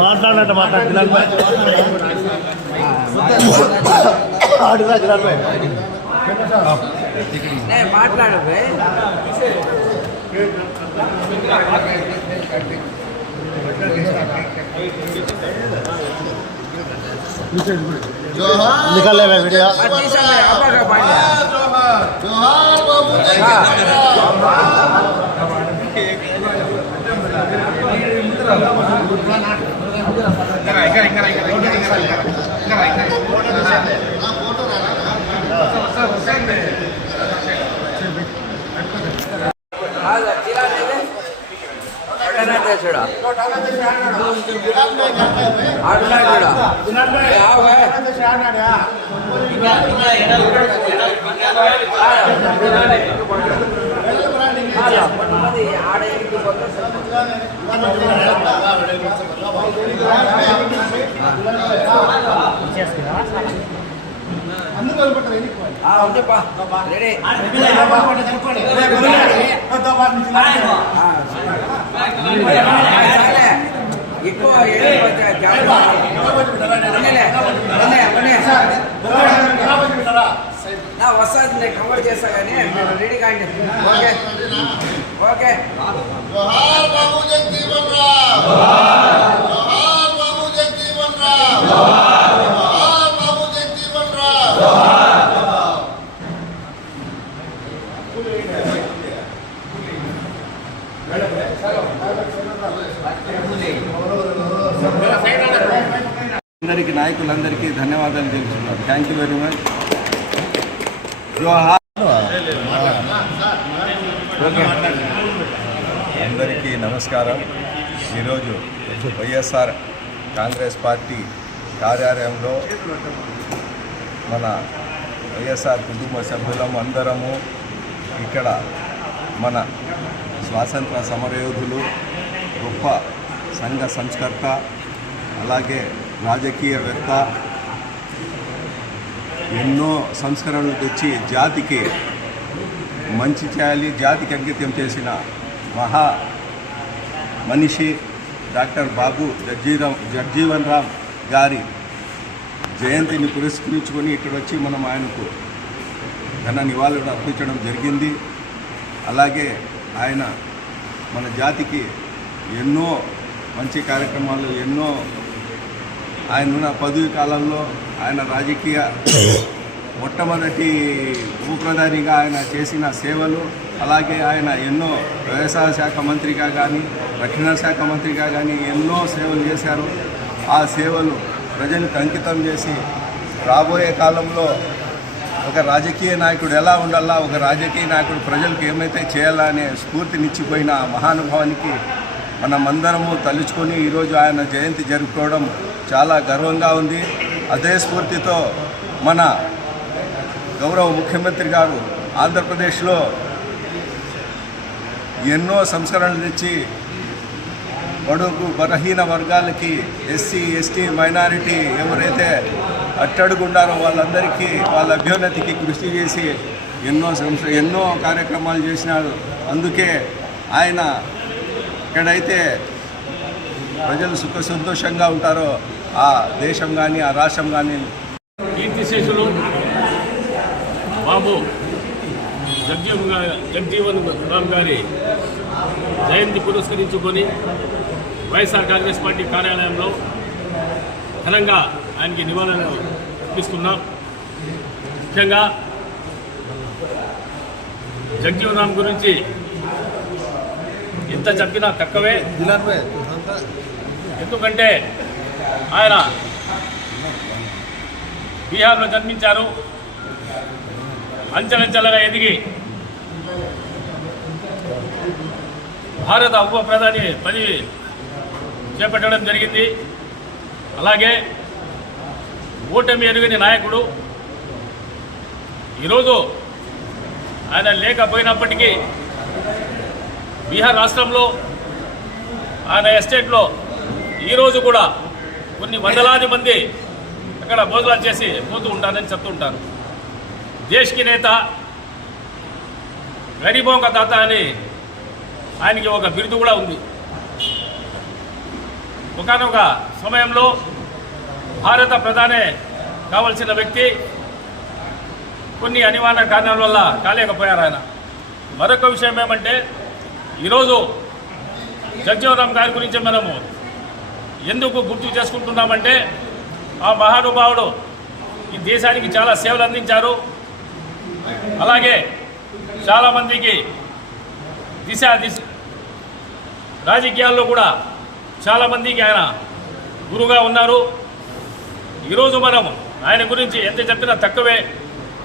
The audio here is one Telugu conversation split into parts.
మాట్లాడినట్టు మాట్లాడు निकल ले वीडियो వస్తుంది కవర్ చేస్తా కానీ రెడీ కాండి ఓకే ఓకే జోహార్ బాబు జగజీవన్ రామ్ జోహార్ బాబు జగజీవన్ రామ్ జోహార్ బాబు జగజీవన్ రామ్ అందరికీ నాయకులందరికీ ధన్యవాదాలు తెలుపుతున్నాను. Thank you very much. అందరికీ నమస్కారం. ఈరోజు వైఎస్ఆర్ కాంగ్రెస్ పార్టీ కార్యాలయంలో మన వైఎస్ఆర్ కుటుంబ సభ్యులం అందరము ఇక్కడ మన స్వాతంత్ర సమరయోధులు, గొప్ప సంఘ సంస్కర్త, అలాగే రాజకీయవేత్త, ఎన్నో సంస్కరణలు తెచ్చి జాతికి మంచి చేయాలి, జాతికి అంకితం చేసిన మహా మనిషి డాక్టర్ బాబు జగజీవన్ రామ్ గారి జయంతిని పురస్కరించుకొని ఇక్కడ వచ్చి మనం ఆయనకు ఘన నివాళులు అర్పించడం జరిగింది. అలాగే ఆయన మన జాతికి ఎన్నో మంచి కార్యక్రమాలు, ఎన్నో ఆయన పదవి కాలంలో ఆయన రాజకీయ మొట్టమొదటి ఉపప్రధానిగా ఆయన చేసిన సేవలు, అలాగే ఆయన ఎన్నో వ్యవసాయ శాఖ మంత్రిగా కానీ, రక్షణ శాఖ మంత్రిగా కానీ ఎన్నో సేవలు చేశారు. ఆ సేవలు ప్రజలకు అంకితం చేసి రాబోయే కాలంలో ఒక రాజకీయ నాయకుడు ఎలా ఉండాలా, ఒక రాజకీయ నాయకుడు ప్రజలకు ఏమైతే చేయాలా అనే స్ఫూర్తినిచ్చిపోయిన మహానుభావానికి మనమందరము తలుచుకొని ఈరోజు ఆయన జయంతి జరుపుకోవడం చాలా గర్వంగా ఉంది. అదే స్ఫూర్తితో మన గౌరవ ముఖ్యమంత్రి గారు ఆంధ్రప్రదేశ్లో ఎన్నో సంస్కరణలు తెచ్చి బడుగు బలహీన వర్గాలకి, ఎస్సీ ఎస్టీ మైనారిటీ ఎవరైతే అట్టడుగుండారో వాళ్ళందరికీ వాళ్ళ అభ్యున్నతికి కృషి చేసి ఎన్నో కార్యక్రమాలు చేసినారు. అందుకే ఆయన ఎక్కడైతే ప్రజలు సుఖ సంతోషంగా ఉంటారో ఆ దేశం కానీ, ఆ రాష్ట్రం కానీ. కీర్తిశేషులు బాబు జగజీవన్ రామ్ గారి జయంతి పురస్కరించుకొని వైఎస్ఆర్ కాంగ్రెస్ పార్టీ కార్యాలయంలో ఘనంగా ఆయనకి నివాళులు అర్పిస్తున్నాం. ముఖ్యంగా జగజీవన్ రామ్ గురించి ఎంత చెప్పినా తక్కువే. ఎందుకంటే ఆయన బీహార్లో జన్మించారు. అంచెలంచెలుగా ఎదిగి భారత ఉప ప్రధాని పదవి చేపట్టడం జరిగింది. అలాగే ఓటమి ఎరుగని నాయకుడు. ఈరోజు ఆయన లేకపోయినప్పటికీ బీహార్ రాష్ట్రంలో ఆయన ఎస్టేట్లో ఈరోజు కూడా కొన్ని వందలాది మంది అక్కడ భోజనాలు చేసి పోతూ ఉంటారని చెప్తుంటారు. దేశ్కి నేత, గరీబోं का दाता అని ఆయనకి ఒక బిరుదు కూడా ఉంది. ఒకనొక సమయంలో భారత ప్రధాని కావాల్సిన వ్యక్తి కొన్ని అనివార్య కారణాల వల్ల కాలేకపోయారు ఆయన. మరొక విషయం ఏమంటే ఈరోజు జగ్జీవన్ గారి గురించి మనము ఎందుకు గుర్తు చేసుకుంటున్నామంటే ఆ మహానుభావుడు ఈ దేశానికి చాలా సేవలు అందించారు. అలాగే చాలామందికి దిశ రాజకీయాల్లో కూడా చాలామందికి ఆయన గురువుగా ఉన్నారు. ఈరోజు మనం ఆయన గురించి ఎంత చెప్పినా తక్కువే.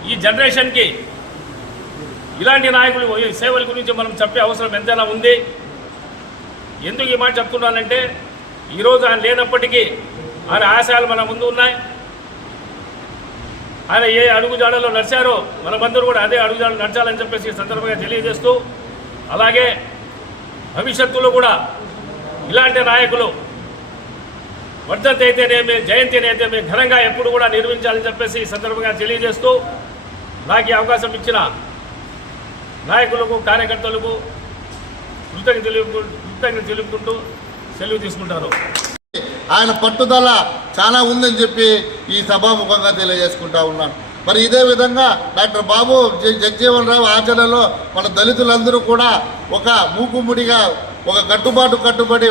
ఈ జనరేషన్కి ఇలాంటి నాయకులు ఈ సేవల గురించి మనం చెప్పే అవసరం ఎంతైనా ఉంది. ఎందుకు ఈ మాట చెప్తున్నానంటే ఈరోజు ఆయన లేనప్పటికీ ఆయన ఆశయాలు మన ముందు ఉన్నాయి. ఆయన ఏ అడుగుజాడలో నడిచారో మనమందరూ కూడా అదే అడుగుజాడలు నడచాలని చెప్పేసి సందర్భంగా తెలియజేస్తూ, అలాగే భవిష్యత్తులో కూడా ఇలాంటి నాయకులు వర్ధంతి అయితేనేమి, జయంతి అయితేనేమి ఘనంగా ఎప్పుడు కూడా నిర్వహించాలని చెప్పేసి సందర్భంగా తెలియజేస్తూ, నాకు ఈ అవకాశం ఇచ్చిన నాయకులకు, కార్యకర్తలకు కృతజ్ఞతలు తెలుపుకుంటూ సెలవు తీసుకుంటారు. ఆయన పట్టుదల చాలా ఉందని చెప్పి ఈ సభాముఖంగా తెలియజేసుకుంటా ఉన్నాను. మరి ఇదే విధంగా డాక్టర్ బాబు జగ్జీవన్ రావు ఆచరణలో మన దళితులందరూ కూడా ఒక మూకుముడిగా ఒక కట్టుబడి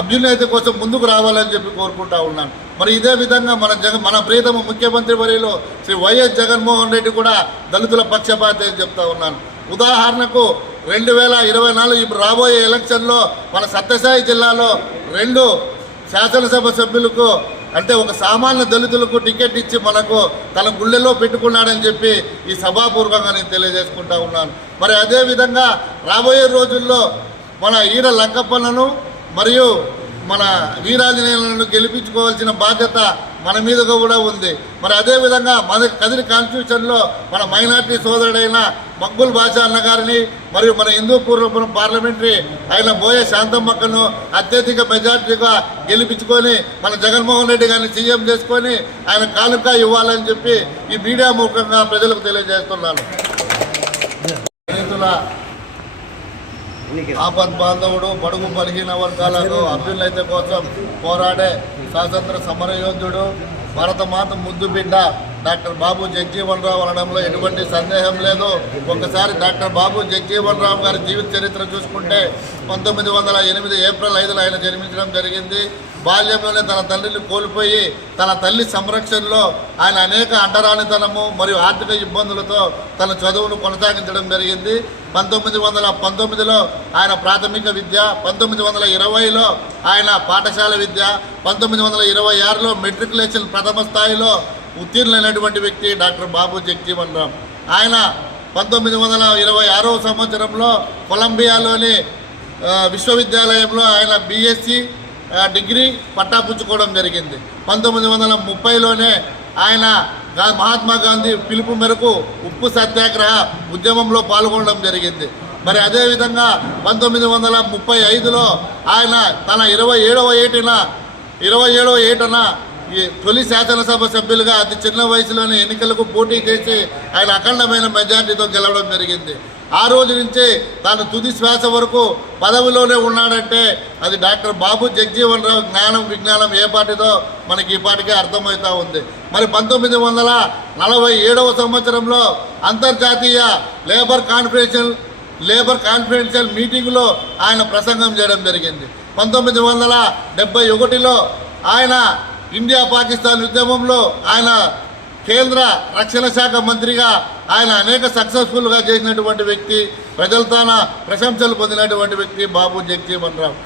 అభ్యున్నతి కోసం ముందుకు రావాలని చెప్పి కోరుకుంటా ఉన్నాను. మరి ఇదే విధంగా మన ప్రియతమ ముఖ్యమంత్రి వర్యులు శ్రీ వైఎస్ జగన్మోహన్ రెడ్డి కూడా దళితుల పక్షపాతి అని చెప్తా ఉన్నాను. ఉదాహరణకు 2024 ఇప్పుడు రాబోయే ఎలక్షన్లో మన సత్యసాయి జిల్లాలో 2 శాసనసభ సభ్యులకు అంటే ఒక సామాన్య దళితులకు టికెట్ ఇచ్చి మనకు తన గుళ్ళెలో పెట్టుకున్నాడని చెప్పి ఈ సభాపూర్వకంగా నేను తెలియజేసుకుంటా ఉన్నాను. మరి అదేవిధంగా రాబోయే రోజుల్లో మన ఈర లంకప్పలను మరియు మన వీరాంజనేయులను గెలిపించుకోవాల్సిన బాధ్యత మన మీదుగా కూడా ఉంది. మరి అదేవిధంగా మన కదిరి కాన్స్టిట్యూషన్లో మన మైనార్టీ సోదరుడైన మక్బుల్ బాషా అన్నగారిని మరియు మన హిందూపూర్వపురం పార్లమెంటరీ అయిన బోయ శాంతమ్మక్కను అత్యధిక మెజార్టీగా గెలిపించుకొని మన జగన్మోహన్ రెడ్డి గారిని సీఎం చేసుకొని ఆయన కానుక ఇవ్వాలని చెప్పి ఈ మీడియా ముఖంగా ప్రజలకు తెలియజేస్తున్నాను. రైతుల ఆపద్ బాంధవుడు, బడుగు బలహీన వర్గాలకు అభ్యున్నతి కోసం పోరాడే స్వాతంత్ర సమరయోధుడు, భారతమాత ముద్దు బిడ్డ డాక్టర్ బాబు జగ్జీవన్ రావు అనడంలో ఎటువంటి సందేహం లేదు. ఒకసారి డాక్టర్ బాబు జగ్జీవన్ రావు గారి జీవిత చరిత్ర చూసుకుంటే 1908 ఏప్రిల్ 5న ఆయన జన్మించడం జరిగింది. బాల్యంలోనే తన తండ్రిని కోల్పోయి తన తల్లి సంరక్షణలో ఆయన అనేక అంటరానితనము మరియు ఆర్థిక ఇబ్బందులతో తన చదువును కొనసాగించడం జరిగింది. 1919లో ఆయన ప్రాథమిక విద్య, 1920లో ఆయన పాఠశాల విద్య, 1926లో మెట్రికులేషన్ ప్రథమ స్థాయిలో ఉత్తీర్ణులైనటువంటి వ్యక్తి డాక్టర్ బాబు జగ్జీవన్ రావు. ఆయన 1926వ సంవత్సరంలో కొలంబియాలోని విశ్వవిద్యాలయంలో ఆయన బీఎస్సీ డిగ్రీ పట్టా పుచ్చుకోవడం జరిగింది. 1930లోనే ఆయన మహాత్మా గాంధీ పిలుపు మేరకు ఉప్పు సత్యాగ్రహ ఉద్యమంలో పాల్గొనడం జరిగింది. మరి అదేవిధంగా 1935లో ఆయన తన 27వ ఏటన ఈ తొలి శాసనసభ సభ్యులుగా అతి చిన్న వయసులోనే ఎన్నికలకు పోటీ చేసి ఆయన అఖండమైన మెజార్టీతో గెలవడం జరిగింది. ఆ రోజు నుంచి తాను తుది శ్వాస వరకు పదవిలోనే ఉన్నాడంటే అది డాక్టర్ బాబు జగ్జీవన్ రావు జ్ఞానం విజ్ఞానం ఏ పాటిదో మనకి ఈ పాటికే అర్థమవుతూ ఉంది. మరి 1947వ సంవత్సరంలో అంతర్జాతీయ లేబర్ కాన్ఫరెన్షియల్ మీటింగ్లో ఆయన ప్రసంగం చేయడం జరిగింది. 1971లో ఆయన ఇండియా పాకిస్తాన్ ఉద్యమంలో ఆయన కేంద్ర రక్షణ శాఖ మంత్రిగా ఆయన అనేక సక్సెస్ఫుల్గా చేసినటువంటి వ్యక్తి, ప్రజలతో ప్రశంసలు పొందినటువంటి వ్యక్తి బాబు జగ్జీవన్ రావు.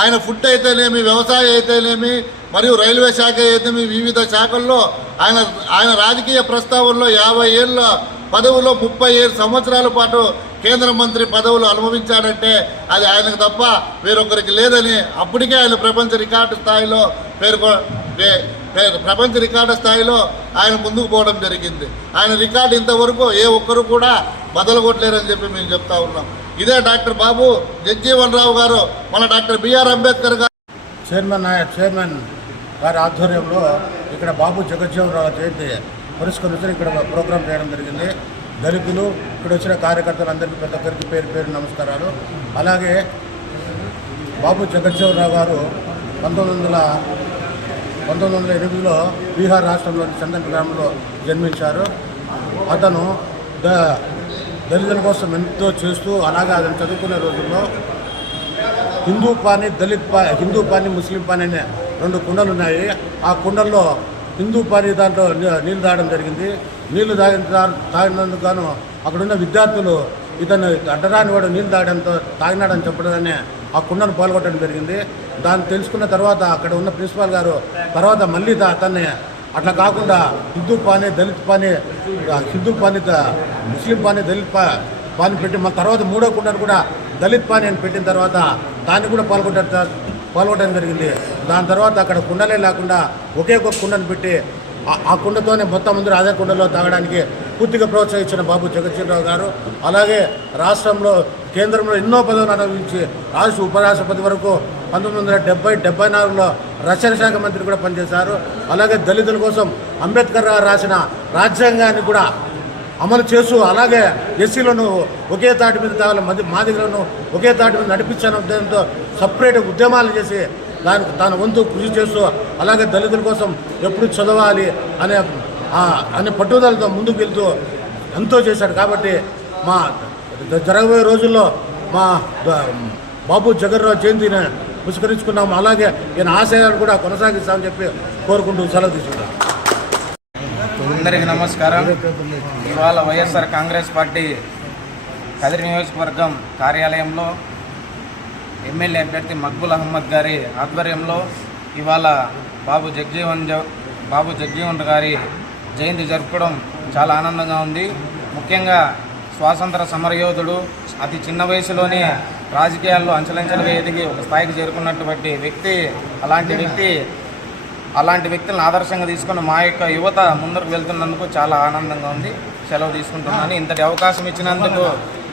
ఆయన ఫుడ్ అయితేనేమి, వ్యవసాయం అయితేనేమి, మరియు రైల్వే శాఖ అయితేనేమి, వివిధ శాఖల్లో ఆయన రాజకీయ ప్రస్తావనలో 50 ఏళ్ళ పదవిలో 37 సంవత్సరాల పాటు కేంద్ర మంత్రి పదవులు అనుభవించాడంటే అది ఆయనకు తప్ప వేరొకరికి లేదని అప్పటికే ఆయన ప్రపంచ రికార్డు స్థాయిలో ఆయన ముందుకు పోవడం జరిగింది. ఆయన రికార్డు ఇంతవరకు ఏ ఒక్కరు కూడా బదలగొట్టలేరని చెప్పి మేము చెప్తా ఉన్నాం. ఇదే డాక్టర్ బాబు జగ్జీవన్ రావు గారు మన డాక్టర్ బిఆర్ అంబేద్కర్ గారు చైర్మన్ గారి ఆధ్వర్యంలో ఇక్కడ బాబు జగజ్జీవనరావు జయంతి పురస్కరించిన ఇక్కడ ప్రోగ్రాం చేయడం జరిగింది. దళితులు ఇక్కడ వచ్చిన కార్యకర్తలందరికీ ప్రతి ఒక్కరికి పేరు పేరు నమస్కారాలు. అలాగే బాబు జగజ్జీవనరావు గారు 1908లో బీహార్ రాష్ట్రంలోని చందన్ గ్రామంలో జన్మించారు. అతను దళితుల కోసం ఎంతో చేస్తూ అలాగే అతను చదువుకునే రోజుల్లో హిందూ పానీ ముస్లిం పానీ అనే 2 కుండలు ఉన్నాయి. ఆ కుండల్లో హిందూ పానీ దాంట్లో నీళ్లు తాగడం జరిగింది. నీళ్లు తాగినందుకు గాను అక్కడున్న విద్యార్థులు ఇతను అడ్డరాని వాడు నీళ్లు తాగినాడని చెప్పడానే ఆ కుండను పాల్గొట్టడం జరిగింది. దాన్ని తెలుసుకున్న తర్వాత అక్కడ ఉన్న ప్రిన్సిపాల్ గారు తర్వాత మళ్ళీ అతన్ని అట్లా కాకుండా హిందూ పానీ దళిత్ పానీ ముస్లిం పానీ దళిత్ పానీ పెట్టి మన తర్వాత 3వ కుండను కూడా దళిత్ పానీ అని పెట్టిన తర్వాత దాన్ని కూడా పాల్గొట్టడం జరిగింది. దాని తర్వాత అక్కడ కుండలే లేకుండా ఒకే ఒక కుండను పెట్టి ఆ కుండతోనే మొత్తం అందరూ అదే కుండలో తాగడానికి పూర్తిగా ప్రోత్సహించిన బాబు జగజ్జీవనరావు గారు. అలాగే రాష్ట్రంలో కేంద్రంలో ఎన్నో పదవులు అనుభవించి రాష్ట్ర ఉపరాష్ట్రపతి వరకు 1974లో రక్షణ శాఖ మంత్రి కూడా పనిచేశారు. అలాగే దళితుల కోసం అంబేద్కర్ గారు రాసిన రాజ్యాంగాన్ని కూడా అమలు చేస్తూ అలాగే ఎస్సీలను ఒకే తాటి మీద తాగాలి, మాదిగలను ఒకే తాటి మీద నడిపించాను ఉద్దేశంతో సపరేట్ ఉద్యమాలు చేసి దానికి తన వంతు కృషి చేస్తూ అలాగే దళితుల కోసం ఎప్పుడు చదవాలి అనే పట్టుదలతో ముందుకు వెళ్తూ ఎంతో చేశాడు. కాబట్టి మా జరగబోయే రోజుల్లో మా బాబు జగన్రావు జయంతిని పురస్కరించుకున్నాము. అలాగే ఈయన ఆశయాలను కూడా కొనసాగిస్తామని చెప్పి కోరుకుంటూ సెలవు తీసుకుంటాం. అందరికీ నమస్కారం. ఇవాళ వైఎస్ఆర్ కాంగ్రెస్ పార్టీ కదిరి నియోజకవర్గం కార్యాలయంలో ఎమ్మెల్యే అభ్యర్థి మక్బూల్ అహ్మద్ గారి ఆధ్వర్యంలో ఇవాళ బాబు జగజీవన్ గారి జయంతి జరుపుకోవడం చాలా ఆనందంగా ఉంది. ముఖ్యంగా స్వాతంత్ర సమరయోధుడు, అతి చిన్న వయసులోనే రాజకీయాల్లో అంచెలంచెలుగా ఎదిగి ఒక స్థాయికి చేరుకున్నటువంటి వ్యక్తి. అలాంటి వ్యక్తులను ఆదర్శంగా తీసుకుని మా యొక్క యువత ముందుకు వెళ్తున్నందుకు చాలా ఆనందంగా ఉంది. సెలవు తీసుకుంటున్నాను. ఇంతటి అవకాశం ఇచ్చినందుకు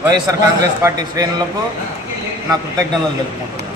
వైఎస్ఆర్ కాంగ్రెస్ పార్టీ శ్రేణులకు నా కృతజ్ఞతలు తెలుపుకుంటున్నాను.